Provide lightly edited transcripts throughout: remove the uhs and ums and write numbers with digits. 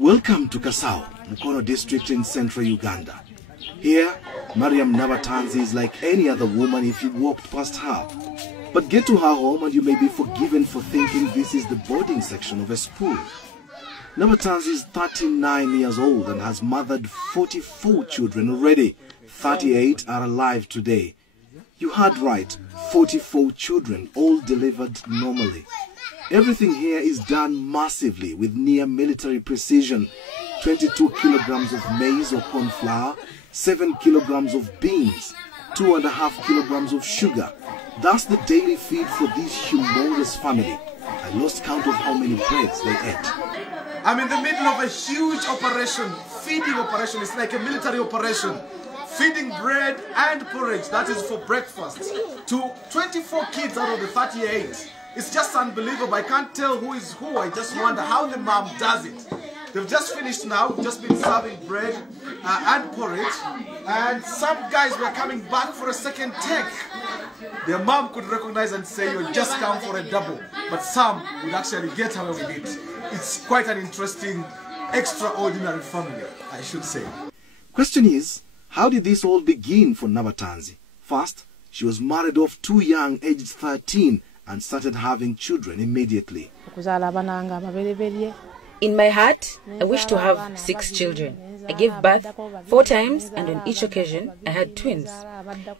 Welcome to Kasao, Mukono district in central Uganda. Here, Mariam Nabatanzi is like any other woman if you walked past her. But get to her home and you may be forgiven for thinking this is the boarding section of a school. Nabatanzi is 39 years old and has mothered 44 children already. 38 are alive today. You heard right, 44 children, all delivered normally. Everything here is done massively with near military precision. 22 kilograms of maize or corn flour, 7 kilograms of beans, 2.5 kilograms of sugar. That's the daily feed for this humongous family. I lost count of how many breads they ate. I'm in the middle of a huge operation, feeding operation. It's like a military operation. Feeding bread and porridge, that is for breakfast, to 24 kids out of the 38. It's just unbelievable. I can't tell who is who. I just wonder how the mom does it. They've just finished now, just been serving bread and porridge, and some guys were coming back for a second take. Their mom could recognize and say, "You just come for a double," but some would actually get away with it. It's quite an interesting, extraordinary family, I should say. Question is, how did this all begin for Nabatanzi? First, she was married off too young, aged 13, and started having children immediately. In my heart, I wish to have 6 children. I gave birth 4 times, and on each occasion, I had twins.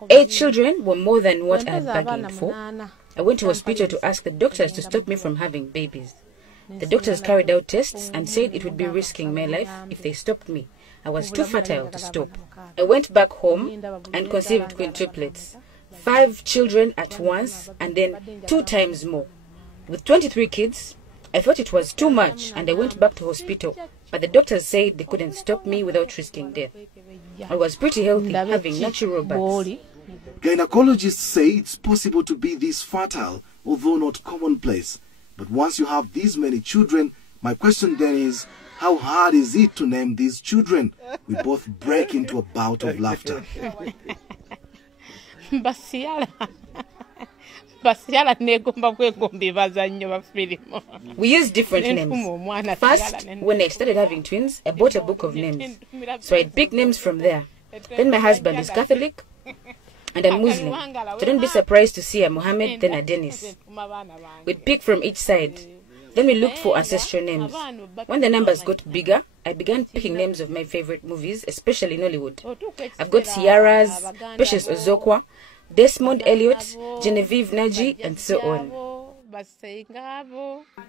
8 children were more than what I had bargained for. I went to hospital to ask the doctors to stop me from having babies. The doctors carried out tests and said it would be risking my life if they stopped me. I was too fertile to stop. I went back home and conceived quintuplets. 5 children at once and then 2 times more. With 23 kids, I thought it was too much and I went back to hospital. But the doctors said they couldn't stop me without risking death. I was pretty healthy, having natural births. Gynecologists say it's possible to be this fertile, although not commonplace. But once you have these many children, my question then is, how hard is it to name these children? We both break into a bout of laughter. We use different names. First, when I started having twins, I bought a book of names. So I'd pick names from there. Then my husband is Catholic and I'm Muslim. So don't be surprised to see a Muhammad, then a Dennis. We'd pick from each side. Then we looked for ancestral names. When the numbers got bigger, I began picking names of my favorite movies, especially in Hollywood. I've got Ciara's, Precious Ozokwa, Desmond Elliot, Genevieve Naji, and so on.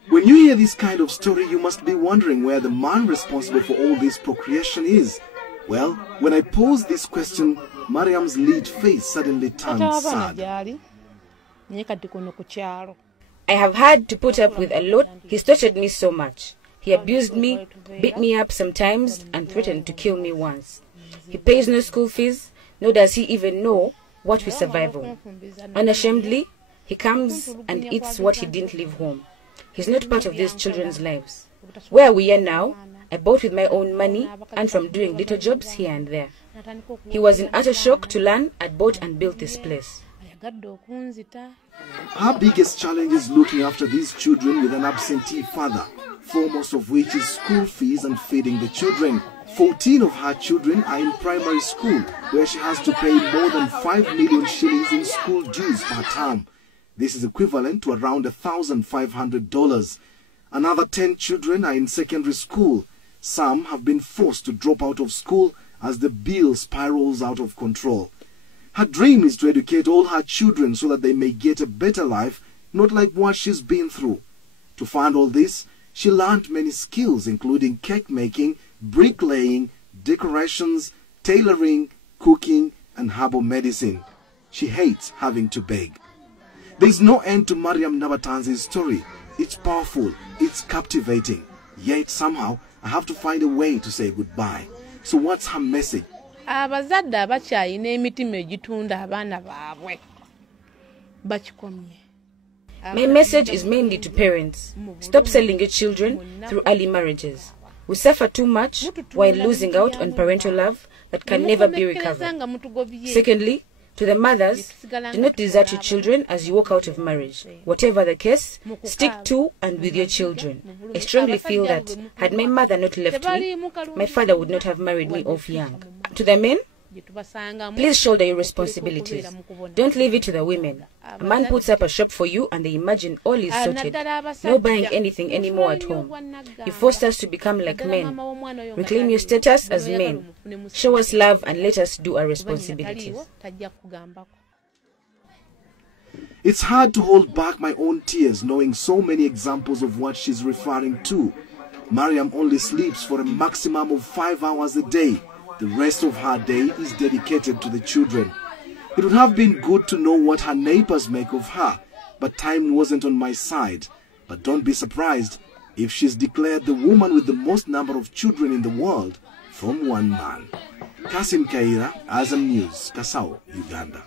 When you hear this kind of story, you must be wondering where the man responsible for all this procreation is. Well, when I posed this question, Mariam's lead face suddenly turned sad. I have had to put up with a lot. He's tortured me so much. He abused me, beat me up sometimes, and threatened to kill me once. He pays no school fees, nor does he even know what we survive on. Unashamedly, he comes and eats what he didn't leave home. He's not part of these children's lives. Where we are now, I bought with my own money and from doing little jobs here and there. He was in utter shock to learn I'd bought and built this place. Her biggest challenge is looking after these children with an absentee father, foremost of which is school fees and feeding the children. 14 of her children are in primary school, where she has to pay more than 5 million shillings in school dues per term. This is equivalent to around $1,500. Another 10 children are in secondary school. Some have been forced to drop out of school as the bill spirals out of control. Her dream is to educate all her children so that they may get a better life, not like what she's been through. To fund all this, she learned many skills including cake making, bricklaying, decorations, tailoring, cooking, and herbal medicine. She hates having to beg. There is no end to Mariam Nabatanzi's story. It's powerful, it's captivating. Yet somehow, I have to find a way to say goodbye. So what's her message? Abazadde abakyayina emitima egitunda abaana baabwe bakikomye. My message is mainly to parents. Stop selling your children through early marriages. We suffer too much while losing out on parental love that can never be recovered. Secondly, To the mothers, do not desert your children as you walk out of marriage. Whatever the case, stick to and with your children. I strongly feel that had my mother not left me, my father would not have married me off young. To the men, please shoulder your responsibilities. Don't leave it to the women. A man puts up a shop for you and they imagine all is sorted. No buying anything anymore at home. You forced us to become like men. Reclaim your status as men. Show us love and let us do our responsibilities. It's hard to hold back my own tears knowing so many examples of what she's referring to. Mariam only sleeps for a maximum of 5 hours a day. The rest of her day is dedicated to the children. It would have been good to know what her neighbors make of her, but time wasn't on my side. But don't be surprised if she's declared the woman with the most number of children in the world from one man. Kasim Kaira, Azam News, Kasao, Uganda.